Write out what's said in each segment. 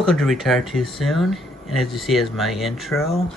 Welcome to Retire Too Soon, and as you see as my intro,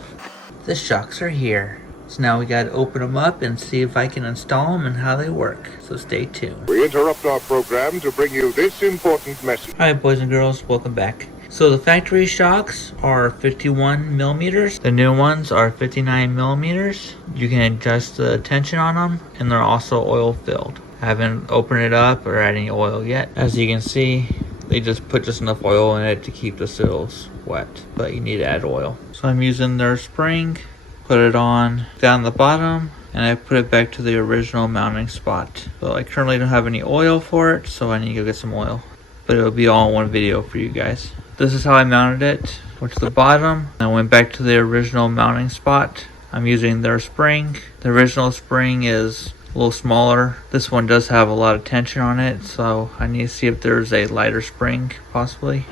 the shocks are here. So now we gotta open them up and see if I can install them and how they work. So stay tuned. We interrupt our program to bring you this important message. Alright boys and girls, welcome back. So the factory shocks are 51 millimeters. The new ones are 59 millimeters. You can adjust the tension on them, and they're also oil filled. I haven't opened it up or added any oil yet. As you can see, they just put enough oil in it to keep the seals wet, but you need to add oil. So I'm using their spring, put it on down the bottom, and I put it back to the original mounting spot. So I currently don't have any oil for it, so I need to go get some oil. But it'll be all in one video for you guys. This is how I mounted it. Went to the bottom, I went back to the original mounting spot. I'm using their spring. The original spring is a little smaller. This one does have a lot of tension on it, so I need to see if there's a lighter spring possibly.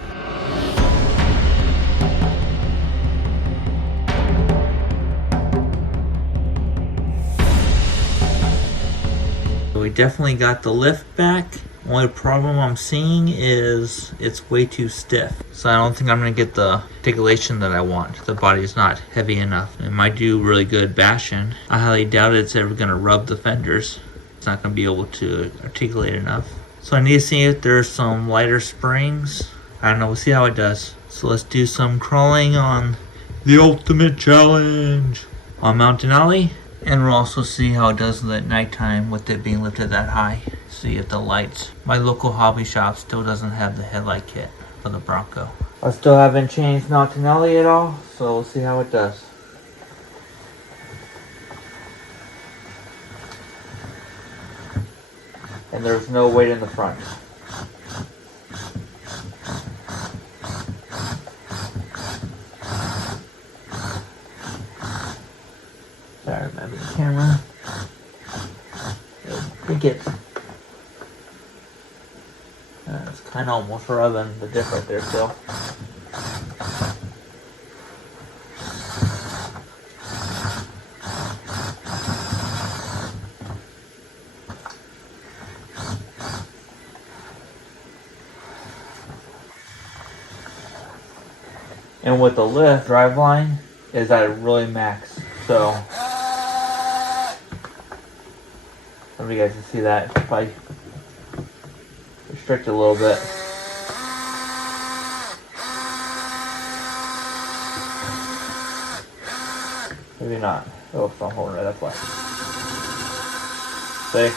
We definitely got the lift back. Only problem I'm seeing is it's way too stiff. So I don't think I'm gonna get the articulation that I want. The body's not heavy enough. It might do really good bashing. I highly doubt it's ever gonna rub the fenders. It's not gonna be able to articulate enough. So I need to see if there's some lighter springs. I don't know, we'll see how it does. So let's do some crawling on the ultimate challenge on Mount Denali. And we'll also see how it does at nighttime with it being lifted that high. See if the lights. My local hobby shop still doesn't have the headlight kit for the Bronco. I still haven't changed Mount Denali at all, so we'll see how it does. And there's no weight in the front. Sorry about the camera. I think it's kind of almost rubbing the dip right there still. And with the lift, driveline is at a really max, so some of you guys can see that if I restrict it a little bit. Maybe not. Oh, so I'm holding it, that's why. See?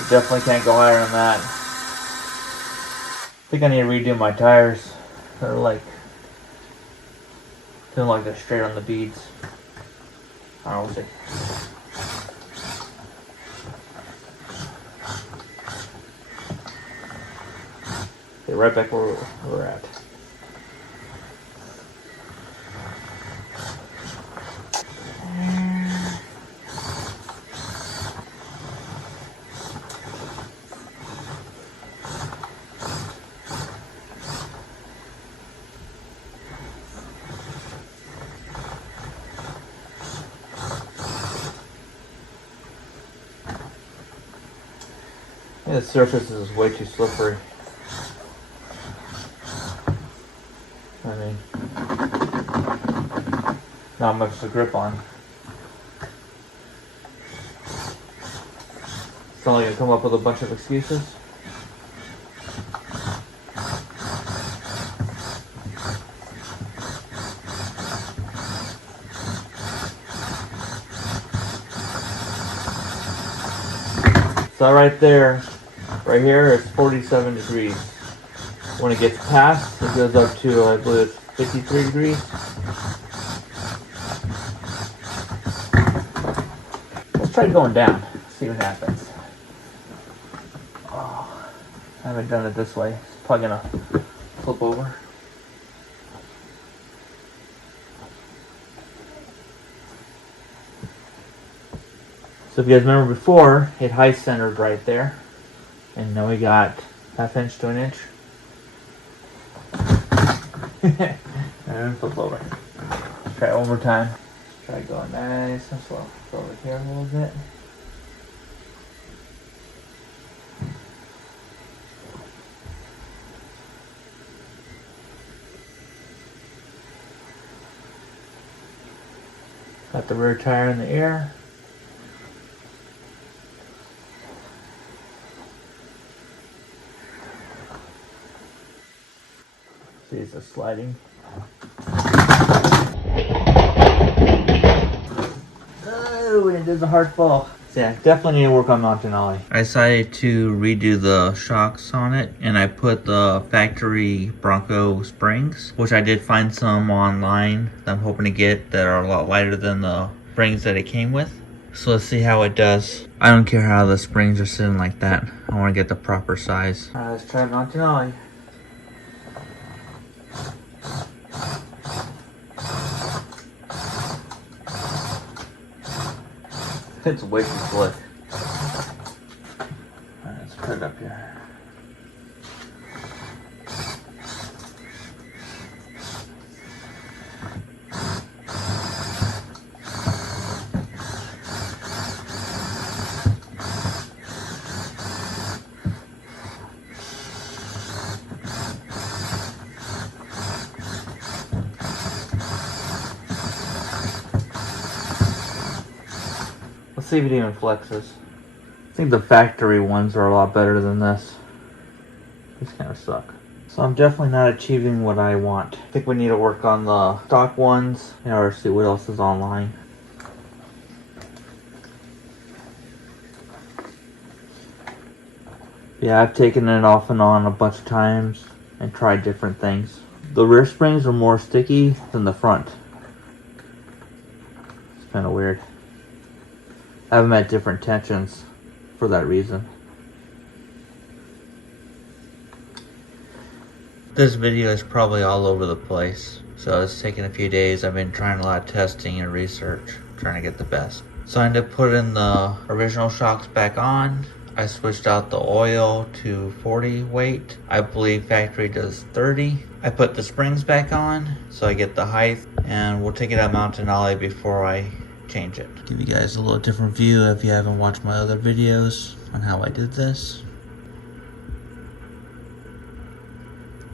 You definitely can't go higher than that. I think I need to redo my tires. They're like, feeling like they're straight on the beads. I don't know, we'll see. Okay, right back where we're at. The surface is way too slippery. I mean, not much to grip on. It's not like I come up with a bunch of excuses. So right there, right here, it's 47 degrees. When it gets past, it goes up to, I believe it's 53 degrees. Let's try going down, see what happens. Oh, I haven't done it this way. It's probably gonna flip over. So if you guys remember before, it high centered right there. And now we got ½ inch to an inch. And flip over. Try it one more time. Try going nice and slow. Go over here a little bit. Got the rear tire in the air. See, it's a sliding. Oh, and it does a hard fall. So yeah, definitely need to work on mountain ollie. I decided to redo the shocks on it, and I put the factory Bronco springs, which I did find some online that I'm hoping to get that are a lot lighter than the springs that it came with. So let's see how it does. I don't care how the springs are sitting like that. I want to get the proper size. Alright, let's try mountain ollie. It's way too slick. Alright, let's put it up here. Let's see if it even flexes. I think the factory ones are a lot better than this. These kind of suck. So I'm definitely not achieving what I want. I think we need to work on the stock ones or see what else is online. Yeah, I've taken it off and on a bunch of times and tried different things. The rear springs are more sticky than the front. It's kind of weird. I have them at different tensions for that reason. This video is probably all over the place, so it's taken a few days. I've been trying a lot of testing and research, trying to get the best. So I ended up putting the original shocks back on. I switched out the oil to 40 weight. I believe factory does 30. I put the springs back on so I get the height, and we'll take it out mountain ollie before I change it. Give you guys a little different view if you haven't watched my other videos on how I did this.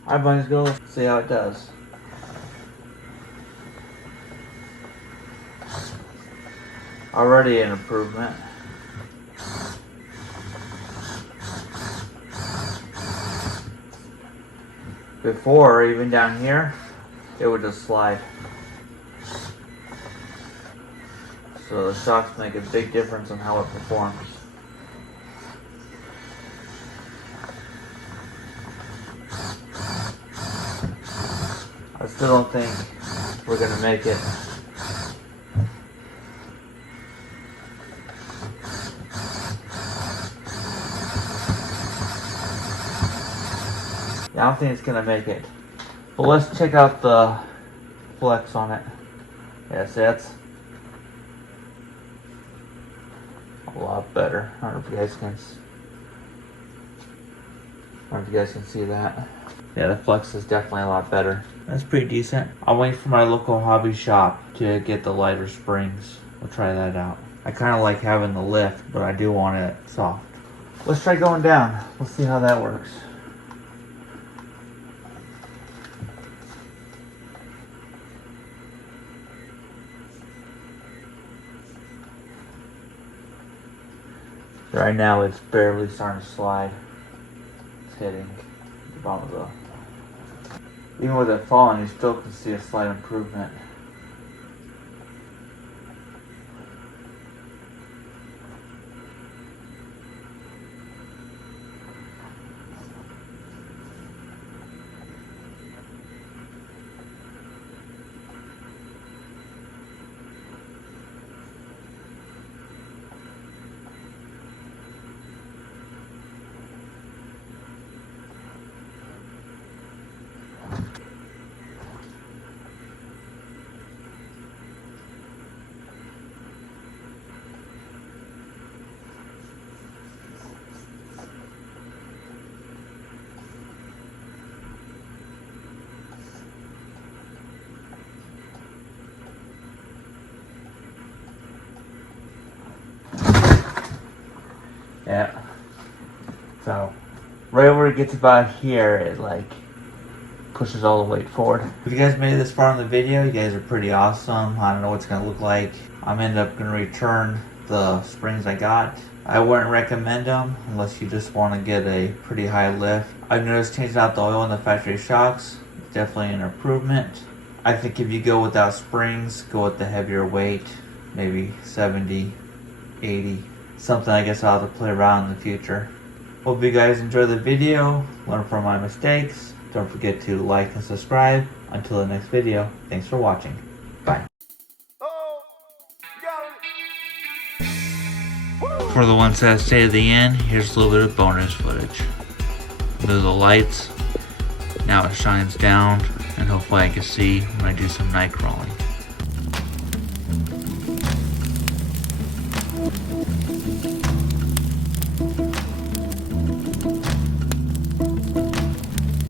Alright, buddies, go see how it does. Already an improvement. Before, even down here, it would just slide. So the shocks make a big difference in how it performs. I still don't think we're gonna make it. Yeah, I don't think it's gonna make it. But let's check out the flex on it. Yeah, see, that's a lot better. I don't know if you guys can see that. Yeah, the flex is definitely a lot better. That's pretty decent. I'll wait for my local hobby shop to get the lighter springs. We'll try that out. I kind of like having the lift, but I do want it soft. Let's try going down. Let's see how that works. Right now it's barely starting to slide. It's hitting the bottom of the... Even with it falling, you still can see a slight improvement. So, right where it gets about here, it like pushes all the weight forward. If you guys made it this far in the video, you guys are pretty awesome. I don't know what it's gonna look like. I'm ended up gonna return the springs I got. I wouldn't recommend them unless you just want to get a pretty high lift. I've noticed changing out the oil in the factory shocks, definitely an improvement. I think if you go without springs, go with the heavier weight, maybe 70, 80, something I guess I'll have to play around in the future. Hope you guys enjoy the video, learn from my mistakes. Don't forget to like and subscribe. Until the next video, thanks for watching. Bye. For the ones that stay to the end, here's a little bit of bonus footage. Those are the lights. Now it shines down, and hopefully I can see when I do some night crawling.